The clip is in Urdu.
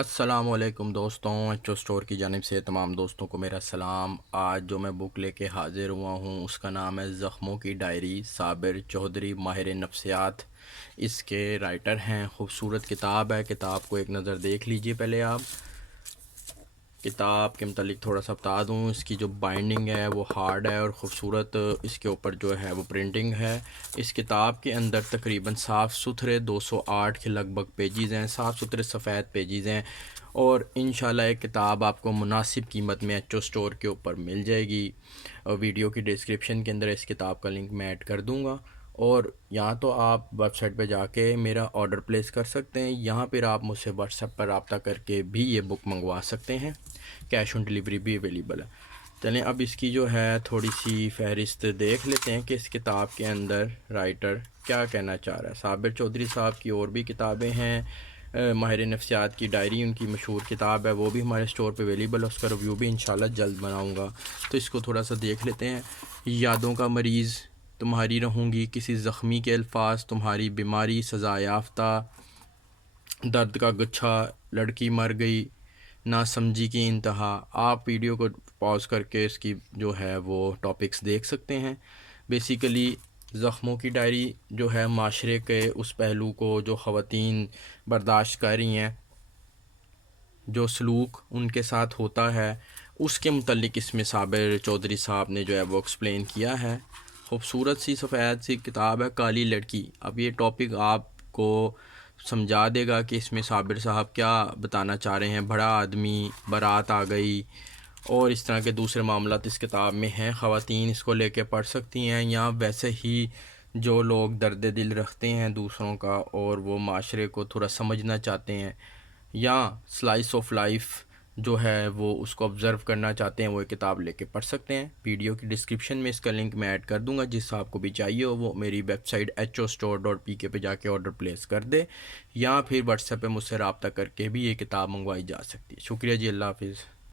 السلام علیکم دوستوں، ایچو اسٹور کی جانب سے تمام دوستوں کو میرا سلام۔ آج جو میں بک لے کے حاضر ہوا ہوں اس کا نام ہے زخموں کی ڈائری، صابر چودھری ماہر نفسیات اس کے رائٹر ہیں۔ خوبصورت کتاب ہے، کتاب کو ایک نظر دیکھ لیجئے۔ پہلے آپ کتاب کے متعلق تھوڑا سا بتا دوں، اس کی جو بائنڈنگ ہے وہ ہارڈ ہے اور خوبصورت اس کے اوپر جو ہے وہ پرنٹنگ ہے۔ اس کتاب کے اندر تقریباً صاف ستھرے 208 کے لگ بھگ پیجز ہیں، صاف ستھرے سفید پیجز ہیں، اور انشاءاللہ ایک کتاب آپ کو مناسب قیمت میں ایچو اسٹور کے اوپر مل جائے گی۔ ویڈیو کی ڈسکرپشن کے اندر اس کتاب کا لنک میں ایڈ کر دوں گا، اور یہاں تو آپ ویب سائٹ پہ جا کے میرا آرڈر پلیس کر سکتے ہیں، یہاں پھر آپ مجھ سے واٹس ایپ پر رابطہ کر کے بھی یہ بک منگوا سکتے ہیں، کیش آن ڈیلیوری بھی اویلیبل ہے۔ چلیں اب اس کی جو ہے تھوڑی سی فہرست دیکھ لیتے ہیں کہ اس کتاب کے اندر رائٹر کیا کہنا چاہ رہا ہے۔ صابر چودھری صاحب کی اور بھی کتابیں ہیں، ماہر نفسیات کی ڈائری ان کی مشہور کتاب ہے، وہ بھی ہمارے اسٹور پہ اویلیبل ہے، اس کا ریویو بھی انشاءاللہ جلد بناؤں گا، تو اس کو تھوڑا سا دیکھ لیتے ہیں۔ یادوں کا مریض، تمہاری رہوں گی کسی زخمی کے الفاظ، تمہاری بیماری سزا یافتہ، درد کا گچھا، لڑکی مر گئی، نا سمجھی کی انتہا۔ آپ ویڈیو کو پاز کر کے اس کی جو ہے وہ ٹاپکس دیکھ سکتے ہیں۔ بیسیکلی زخموں کی ڈائری جو ہے معاشرے کے اس پہلو کو جو خواتین برداشت کر رہی ہیں، جو سلوک ان کے ساتھ ہوتا ہے، اس کے متعلق اس میں صابر چودھری صاحب نے جو ہے وہ ایکسپلین کیا ہے۔ خوبصورت سی سفید سی کتاب ہے، کالی لڑکی۔ اب یہ ٹاپک آپ کو سمجھا دے گا کہ اس میں صابر صاحب کیا بتانا چاہ رہے ہیں۔ بڑا آدمی، بارات آ گئی، اور اس طرح کے دوسرے معاملات اس کتاب میں ہیں۔ خواتین اس کو لے کے پڑھ سکتی ہیں، یا ویسے ہی جو لوگ درد دل رکھتے ہیں دوسروں کا اور وہ معاشرے کو تھوڑا سمجھنا چاہتے ہیں، یا سلائس آف لائف جو ہے وہ اس کو آبزرو کرنا چاہتے ہیں، وہ ایک کتاب لے کے پڑھ سکتے ہیں۔ ویڈیو کی ڈسکرپشن میں اس کا لنک میں ایڈ کر دوں گا، جس آپ کو بھی چاہیے ہو وہ میری ویب سائٹ HOStore.pk پہ جا کے آرڈر پلیس کر دے، یا پھر واٹس ایپ پہ مجھ سے رابطہ کر کے بھی یہ کتاب منگوائی جا سکتی ہے۔ شکریہ جی، اللہ حافظ۔